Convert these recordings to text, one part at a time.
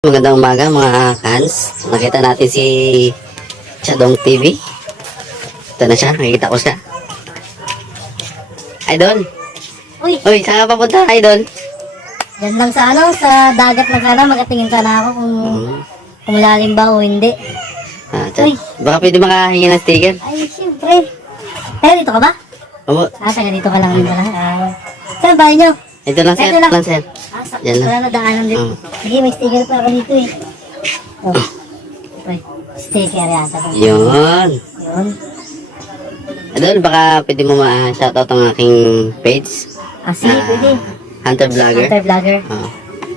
Magandang umaga mga kans. Nakita natin si Chadong TV. Ito na siya, nakikita ko siya. Idol! Uy, Uy, saan ka papunta, Idol? yan lang sa sa dagat na sana, magatingin sana ako kung malalim ba o hindi. Uy. Baka pwede makahingi ng sticker. Ay, siyempre. Tayo dito ka ba? Oo, Taga dito ka lang din pala. Saan bahay nyo? ito lang sir, Ito lang. sir. Sakto Yan lang. pala na daanan dito. Sige, may sticker pa ako dito eh. Oh. Uy, sticker yata. Yun. Yun. Idol, baka pwede mo ma-shoutout ang aking page. Sige, pwede. Hunter Vlogger. Hunter Vlogger. Oo.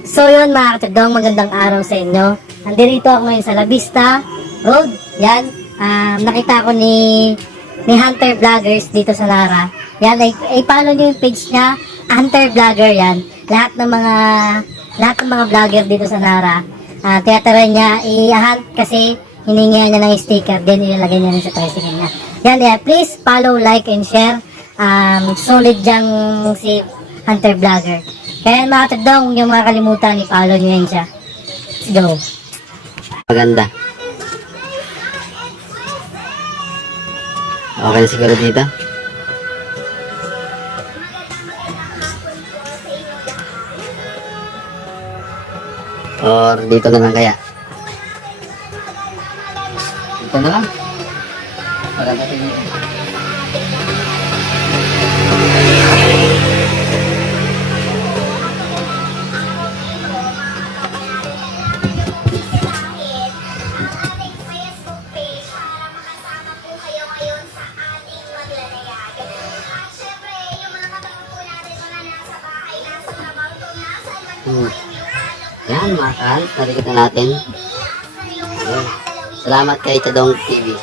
So yun mga katagdong, magandang araw sa inyo. Nandito ako ngayon sa La Vista Road. Yan. Nakita ko ni Hunter Vloggers dito sa Nara. Yan, i-follow nyo yung page niya. Hunter Vlogger yan. Lahat ng mga vlogger dito sa Nara. Tiyatara niya i-hunt kasi hiningihan niya ng sticker. Then ilalagay niya rin sa tricycle niya. Yan. Please follow, like, and share. Solid dyan si Hunter Vlogger. Kaya mga katagdong, huwag niyo makakalimutan, i-follow niyo yan siya. Let's go. Maganda. Okay na siguro dito. Or dito na lang kaya. Dito na lang. Maganda tingin. Yan mga kals, narikita natin. Ayun. Salamat kay Chadong TV.